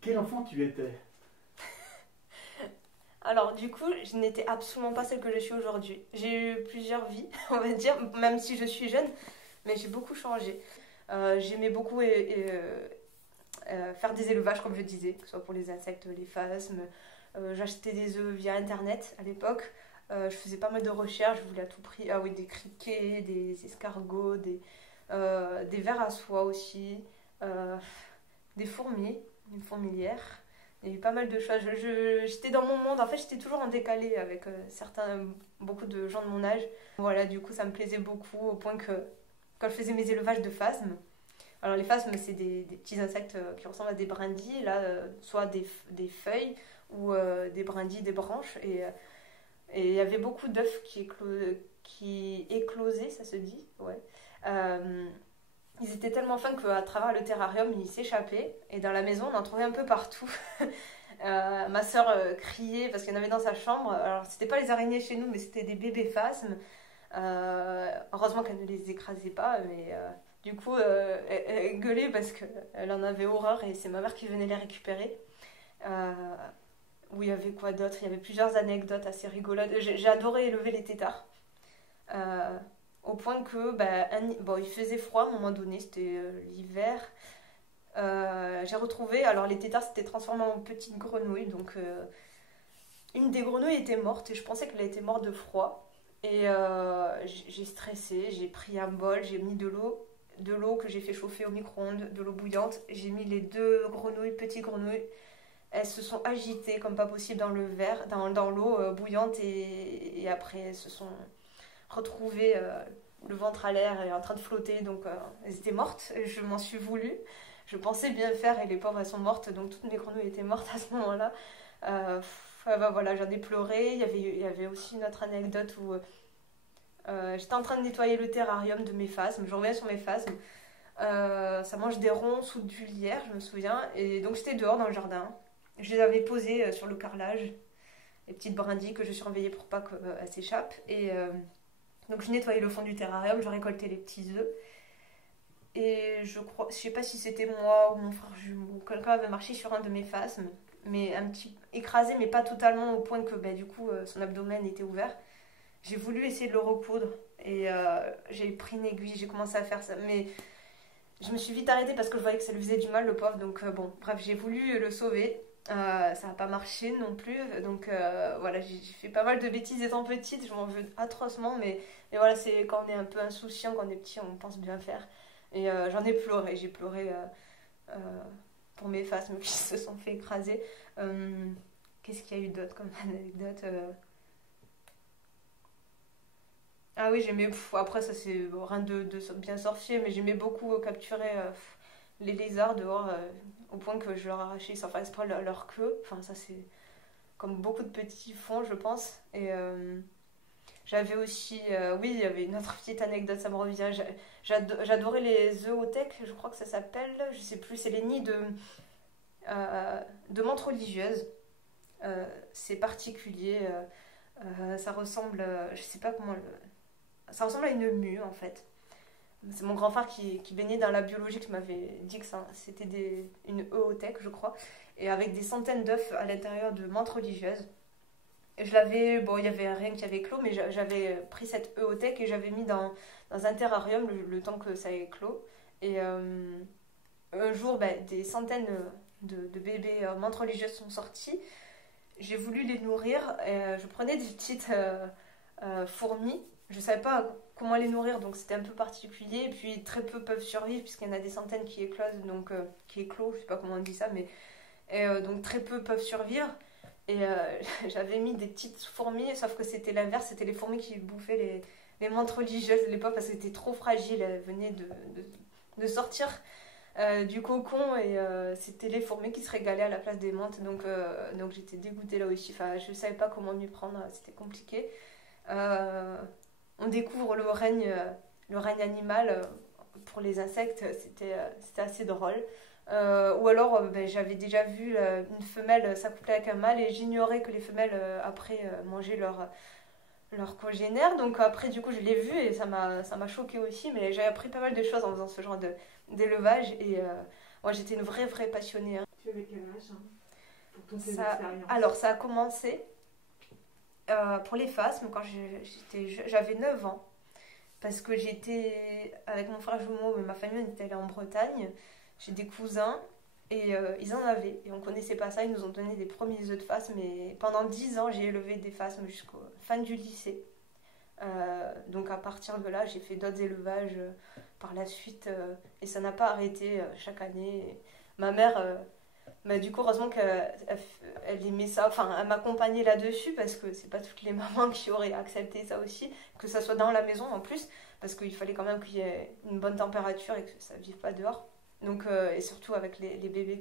Quel enfant tu étais? Alors, du coup, je n'étais absolument pas celle que je suis aujourd'hui. J'ai eu plusieurs vies, on va dire, même si je suis jeune, mais j'ai beaucoup changé. J'aimais beaucoup faire des élevages, comme je disais, que ce soit pour les insectes, les phasmes. J'achetais des œufs via Internet à l'époque. Je faisais pas mal de recherches, je voulais à tout prix. Ah oui, des criquets, des escargots, des vers à soie aussi, euh, des fourmis, une fourmilière. Il y a eu pas mal de choses. J'étais dans mon monde, en fait, j'étais toujours en décalé avec beaucoup de gens de mon âge. Voilà, du coup, ça me plaisait beaucoup au point que quand je faisais mes élevages de phasmes, alors les phasmes, c'est des petits insectes qui ressemblent à des brindilles, là, soit des feuilles ou des brindilles, des branches. Et il y avait beaucoup d'œufs qui éclosaient, ça se dit, ouais. Euh, Ils étaient tellement fins qu'à travers le terrarium, ils s'échappaient. Et dans la maison, on en trouvait un peu partout. Ma soeur criait parce qu'il y en avait dans sa chambre. Alors, c'était pas les araignées chez nous, mais c'était des bébés phasmes. Heureusement qu'elle ne les écrasait pas, mais du coup, elle gueulait parce qu'elle en avait horreur et c'est ma mère qui venait les récupérer. Euh, où il y avait quoi d'autre? Il y avait plusieurs anecdotes assez rigolotes. J'ai adoré élever les têtards. Euh, Au point que, bah, bon, il faisait froid à un moment donné, c'était l'hiver. J'ai retrouvé, alors les têtards s'étaient transformés en petites grenouilles, donc une des grenouilles était morte et je pensais qu'elle était morte de froid. Et j'ai stressé, j'ai pris un bol, j'ai mis de l'eau que j'ai fait chauffer au micro-ondes, de l'eau bouillante. J'ai mis les deux grenouilles, petites grenouilles. Elles se sont agitées comme pas possible dans le verre, dans l'eau bouillante et après elles se sont retrouvées le ventre à l'air et en train de flotter. Donc elles étaient mortes. Je m'en suis voulu. Je pensais bien faire et les pauvres elles sont mortes. Donc toutes mes grenouilles étaient mortes à ce moment-là. Bah, voilà, j'en ai pleuré. Il y avait aussi une autre anecdote où j'étais en train de nettoyer le terrarium de mes phasmes. Je reviens sur mes phasmes. Ça mange des ronces ou du lierre, je me souviens. Et donc j'étais dehors dans le jardin. Je les avais posées sur le carrelage, les petites brindilles que je surveillais pour pas qu'elles s'échappent. Et donc je nettoyais le fond du terrarium, je récoltais les petits œufs. Et je sais pas si c'était moi ou mon frère jumeau, quelqu'un avait marché sur un de mes phasmes, mais un petit écrasé, mais pas totalement au point que bah, du coup son abdomen était ouvert. J'ai voulu essayer de le recoudre et j'ai pris une aiguille, j'ai commencé à faire ça, mais je me suis vite arrêtée parce que je voyais que ça lui faisait du mal, le pauvre. Donc, bon, bref, j'ai voulu le sauver. Ça n'a pas marché non plus. Donc, voilà, j'ai fait pas mal de bêtises étant petite. Je m'en veux atrocement. Mais voilà, c'est quand on est un peu insouciant, quand on est petit, on pense bien faire. Et j'en ai pleuré. J'ai pleuré euh, pour mes phasmes qui se sont fait écraser. Qu'est-ce qu'il y a eu d'autre comme anecdote Ah oui, j'aimais. Après, ça, c'est rien de bien sorcier, mais j'aimais beaucoup capturer les lézards dehors, au point que je leur arrachais sans faire exprès leur queue. Enfin, ça, c'est comme beaucoup de petits font, je pense. Et j'avais aussi. Oui, il y avait une autre petite anecdote, ça me revient. J'adorais les zoothèques, je crois que ça s'appelle. Je sais plus, c'est les nids de menthes religieuses. C'est particulier. Ça ressemble. Je sais pas comment. Ça ressemble à une mue, en fait. C'est mon grand frère qui baignait dans la biologie qui m'avait dit que c'était une oothèque, je crois, et avec des centaines d'œufs à l'intérieur de menthes religieuses. Et je l'avais, bon, il y avait rien qui avait éclos, mais j'avais pris cette oothèque et j'avais mis dans un terrarium le temps que ça éclos. Et un jour, ben, des centaines de bébés menthes religieuses sont sortis. J'ai voulu les nourrir. Je prenais des petites fourmis. Je ne savais pas comment les nourrir, donc c'était un peu particulier. Et puis très peu peuvent survivre, puisqu'il y en a des centaines qui éclosent, donc qui éclosent, je ne sais pas comment on dit ça, mais donc très peu peuvent survivre. Et j'avais mis des petites fourmis, sauf que c'était l'inverse, c'était les fourmis qui bouffaient les menthes religieuses à l'époque parce qu'elles étaient trop fragiles, elles venaient de sortir du cocon et c'était les fourmis qui se régalaient à la place des menthes, donc j'étais dégoûtée là aussi. Enfin, je ne savais pas comment m'y prendre, c'était compliqué. Euh, on découvre le règne animal pour les insectes, c'était assez drôle. Ou alors, ben, j'avais déjà vu une femelle s'accoupler avec un mâle et j'ignorais que les femelles, après, mangeaient leur congénère. Donc après, du coup, je l'ai vu et ça m'a choqué aussi. Mais j'ai appris pas mal de choses en faisant ce genre d'élevage. Et Moi, j'étais une vraie passionnée, hein. Tu avais quel âge, hein, pour toutes ces Ça, expériences? alors, ça a commencé pour les phasmes quand j'avais 9 ans. Parce que j'étais avec mon frère jumeau, mais ma famille on était allée en Bretagne. J'ai des cousins et ils en avaient. Et on connaissait pas ça, ils nous ont donné des premiers œufs de phasme. Et pendant 10 ans, j'ai élevé des phasmes jusqu'au fin du lycée. Donc à partir de là, j'ai fait d'autres élevages par la suite. Et ça n'a pas arrêté chaque année. Et ma mère, bah, du coup, heureusement qu'elle aimait ça. Enfin, elle m'accompagnait là-dessus parce que c'est pas toutes les mamans qui auraient accepté ça aussi. Que ça soit dans la maison en plus. Parce qu'il fallait quand même qu'il y ait une bonne température et que ça ne vive pas dehors. Donc, et surtout avec les bébés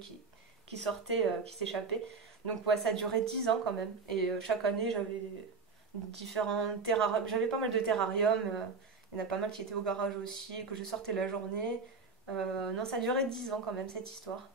qui sortaient, qui s'échappaient. Donc, ouais, ça a duré 10 ans quand même. Et chaque année, j'avais différents terrariums. J'avais pas mal de terrariums. Il y en a pas mal qui étaient au garage aussi, que je sortais la journée. Non, ça a duré 10 ans quand même, cette histoire.